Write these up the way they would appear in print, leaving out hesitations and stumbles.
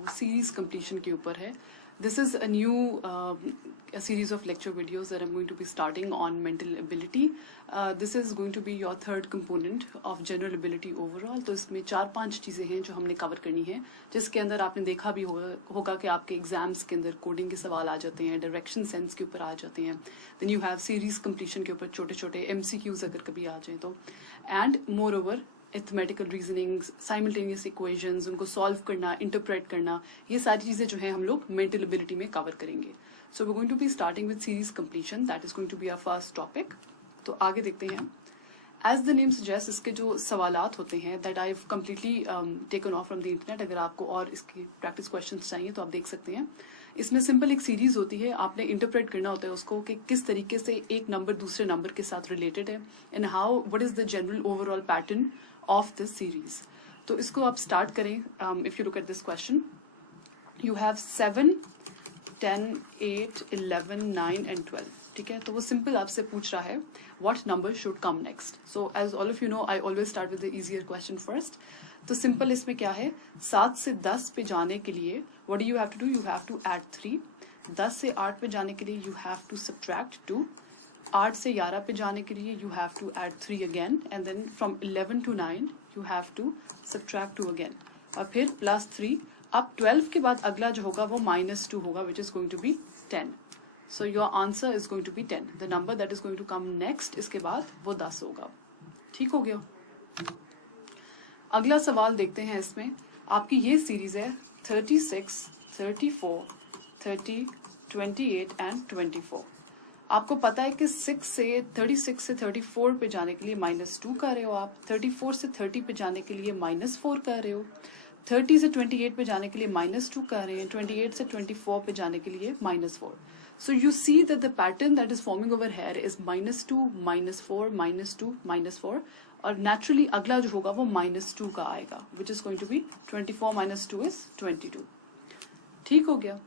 वो series completion के ऊपर है. This is a new a series of lecture videos that I'm going to be starting on mental ability. This is going to be your third component of general ability overall. तो इसमें 4-5 चीज़ें हैं जो हमने cover करनी है, जिसके अंदर आपने देखा भी होगा कि आपके एग्जाम्स के अंदर कोडिंग के सवाल आ जाते हैं, डायरेक्शन सेंस के ऊपर आ जाते हैं, then you have series completion के ऊपर छोटे छोटे MCQs अगर कभी आ जाए तो, and moreover arithmetical reasoning, simultaneous equations, उनको सॉल्व करना, इंटरप्रेट करना, ये सारी चीज़ें जो है हम लोग मेंटल एबिलिटी में कवर करेंगे. So we going to be starting with series completion. That is going to be our first topic. तो आगे देखते हैं. एज द नेम सजेस्ट, इसके जो सवालात होते हैं that I have completely taken of from the internet. अगर आपको और इसकी प्रैक्टिस क्वेश्चन चाहिए तो आप देख सकते हैं. इसमें सिंपल एक सीरीज होती है, आपने इंटरप्रेट करना होता है उसको कि किस तरीके से एक नंबर दूसरे नंबर के साथ रिलेटेड है, and how what is the general overall pattern of this series. तो इसको आप स्टार्ट करें. If you look at this question, you have 7, 10, 8, 11, 9 and 12. ठीक है, तो वो सिंपल आपसे पूछ रहा है what number should come next. So as all of you know, I always start with the easier question first. तो सिंपल इसमें क्या है, 7 से 10 पे जाने के लिए what do you have to do? You have to add 3. 10 से 8 पे जाने के लिए you have to subtract 2. 8 से 11 पे जाने के लिए you have to add 3 again, and then from 11 to 9 you have to subtract 2 again, और फिर plus 3. अब 12 के बाद अगला जो होगा वो -2 होगा, which is going to be 10. So your answer is going to be 10. The number that is going to come next, इसके बाद वो 10 होगा. ठीक हो गया. अगला सवाल देखते हैं. इसमें आपकी ये सीरीज है 36, 34, 30, 28 एंड 24. आपको पता है कि 36 से 34 पे जाने के लिए -2 कर रहे हो आप, 34 से 30 पे जाने के लिए -4 कर रहे हो, 30 से 28 पे जाने के लिए -2 कर रहे हैं, 28 से 24 पे जाने के लिए -4. So you see that the pattern that is forming over here is -2, -4, -2, -4, और नेचुरली अगला जो होगा वो -2 का आएगा, which is going to be 24 - 2 is 22. ठीक हो गया.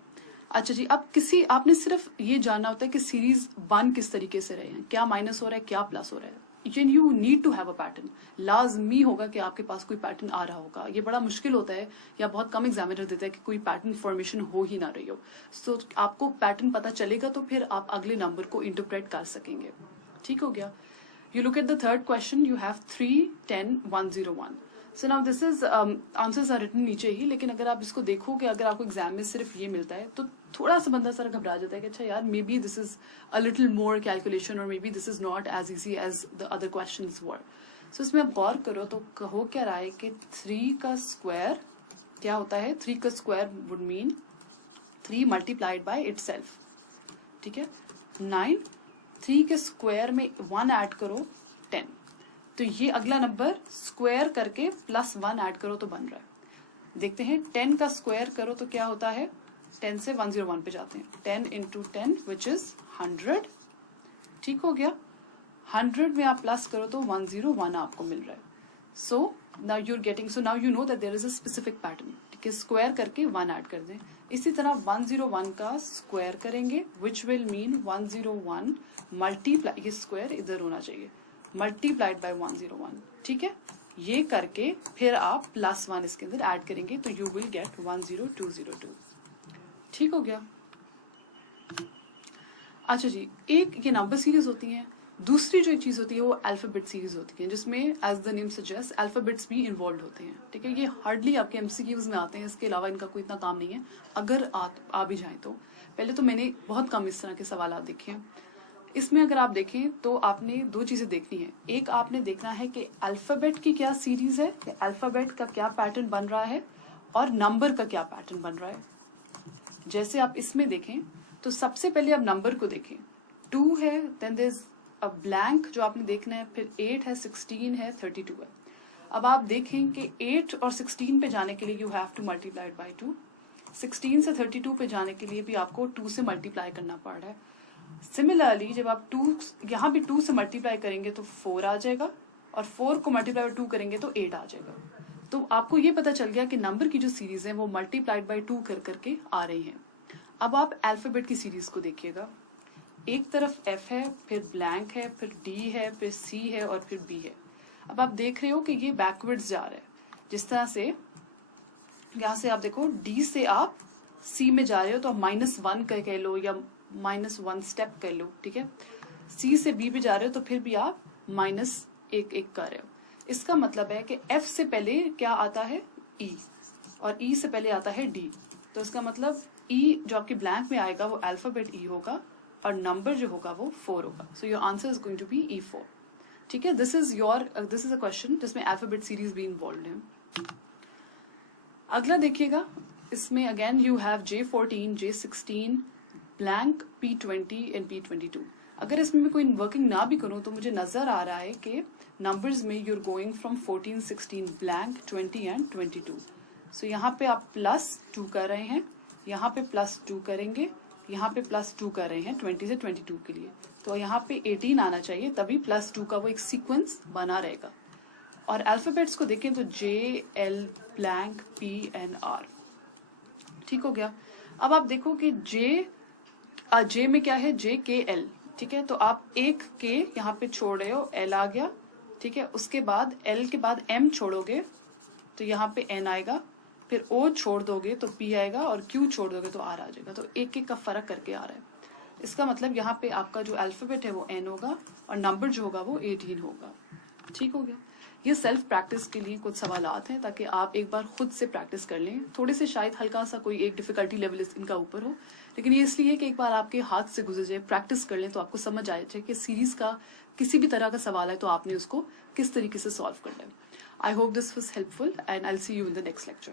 अच्छा जी, अब आपने सिर्फ ये जानना होता है कि सीरीज 1 किस तरीके से रहे हैं, क्या माइनस हो रहा है, क्या प्लस हो रहा है. You need to have a pattern. लाजमी होगा कि आपके पास कोई पैटर्न आ रहा होगा. ये बड़ा मुश्किल होता है, या बहुत कम एग्जामिनर देता है कि कोई पैटर्न फॉर्मेशन हो ही ना रही हो. सो आपको पैटर्न पता चलेगा तो फिर आप अगले नंबर को इंटरप्रेट कर सकेंगे. ठीक हो गया. You look at the third question. You have 3, 10, 101. So now this is answers are written नीचे ही, लेकिन अगर आप इसको देखोगे, अगर आपको एग्जाम में सिर्फ ये मिलता है तो थोड़ा सा बंदा सारा घबरा जाता है कि अच्छा यार, maybe this is a little more calculation, और maybe this is not as easy as the other questions were. So इसमें आप गौर करो तो कहो क्या रहा है कि 3 का स्क्वायर क्या होता है. 3 का square would mean 3 multiplied by itself. ठीक है. 9, 3 के स्क्वायर में 1 ऐड करो 10. तो ये अगला नंबर स्क्वायर करके +1 ऐड करो तो बन रहा है. देखते हैं. 10 का स्क्वायर करो तो क्या होता है, 10 से 101 पे जाते हैं. 10 × 10 विच इज 100. ठीक हो गया. 100 में आप प्लस करो तो 101 आपको मिल रहा है. So now you are getting, so now you know that there is a specific pattern. ठीक है. स्क्वायर करके 1 ऐड कर दें. इसी तरह 101 का स्क्वायर करेंगे, विच विल मीन 101 मल्टीप्लाई, ये स्क्वायर इधर होना चाहिए, मल्टीप्लाइड बाय 101. ठीक है. ये करके फिर आप +1 इसके अंदर ऐड करेंगे तो यू विल गेट 10202. ठीक हो गया. अच्छा जी, एक ये नंबर सीरीज होती है. दूसरी जो एक चीज होती है वो अल्फाबेट सीरीज होती है, जिसमें as the name suggest alphabets भी इन्वॉल्व होते हैं. ठीक है. ये हार्डली आपके MCQs में आते हैं, इसके अलावा इनका कोई इतना काम नहीं है. अगर आ भी जाए तो पहले तो मैंने बहुत कम इस तरह के सवाल देखे हैं. इसमें अगर आप देखें तो आपने 2 चीजें देखनी है. एक आपने देखना है कि अल्फाबेट की क्या सीरीज है, अल्फाबेट का क्या पैटर्न बन रहा है, और नंबर का क्या पैटर्न बन रहा है. जैसे आप इसमें देखें तो सबसे पहले आप नंबर को देखें. 2 है, then there is a blank जो आपने देखना है, फिर 8 है, 16 है, 32 है. अब आप देखें कि 8 और 16 पे जाने के लिए you have two multiplied by 2. 16 से 32 पे जाने के लिए भी आपको 2 से मल्टीप्लाई करना पड़ रहा है. सिमिलरली जब आप 2 यहाँ भी 2 से मल्टीप्लाई करेंगे तो 4 आ जाएगा, और 4 को मल्टीप्लाई बाय 2 करेंगे तो 8 आ जाएगा. तो आपको ये पता चल गया कि नंबर की जो सीरीज है वो मल्टीप्लाइड बाय 2 कर करके आ रही है. अब आप अल्फाबेट की सीरीज को देखिएगा. एक तरफ F है, फिर ब्लैंक है, फिर D है, फिर C है और फिर B है. अब आप देख रहे हो कि ये बैकवर्ड्स जा रहा है. जिस तरह से यहाँ से आप देखो D से आप C में जा रहे हो तो आप -1 कह लो या -1 स्टेप कर लो, ठीक है। C से B पे जा रहे हो तो फिर भी आप -1 कर रहे हो। इसका मतलब है कि F से पहले क्या आता है, E, और E से पहले आता है D। तो इसका मतलब E जो आपकी ब्लैंक में आएगा वो अल्फाबेट E होगा और नंबर जो होगा वो 4 होगा। So your answer is going to be E4, ठीक है। दिस इज अ क्वेश्चन जिसमें अल्फाबेट सीरीज भी इन्वॉल्व है। अगला देखिएगा, इसमें again you have J14, J16, blank, P20 and P22। अगर इसमें मैं कोई वर्किंग ना भी करूं तो मुझे नजर आ रहा है कि नंबर्स में you're going from 14, 16, blank, 20 and 22। सो यहाँ पे आप +2 कर रहे हैं, यहाँ पे +2 करेंगे, यहाँ पे +2 कर रहे हैं 20 से 22 के लिए। तो यहाँ पे 18 आना चाहिए, तभी +2 का वो एक सीक्वेंस बना रहेगा। और अल्फाबेट्स को देखें तो J, L, blank, P and R, ठीक हो गया। अब आप देखो कि J में क्या है, JKL, ठीक है। तो आप एक K यहाँ पे छोड़ रहे हो, L आ गया, ठीक है। उसके बाद L के बाद M छोड़ोगे तो यहाँ पे N आएगा, फिर O छोड़ दोगे तो P आएगा, और Q छोड़ दोगे तो R आ जाएगा। तो एक एक का फर्क करके आ रहा है। इसका मतलब यहाँ पे आपका जो अल्फाबेट है वो N होगा और नंबर जो होगा वो 18 होगा, ठीक हो गया। ये सेल्फ प्रैक्टिस के लिए कुछ सवालात हैं ताकि आप एक बार खुद से प्रैक्टिस कर लें। थोड़े से शायद हल्का सा कोई एक डिफिकल्टी लेवल इनका ऊपर हो, लेकिन ये इसलिए कि एक बार आपके हाथ से गुजर जाए, प्रैक्टिस कर लें तो आपको समझ आ जाए कि सीरीज का किसी भी तरह का सवाल है तो आपने उसको किस तरीके से सॉल्व करना है। I hope this was helpful and I will see you in the next lecture.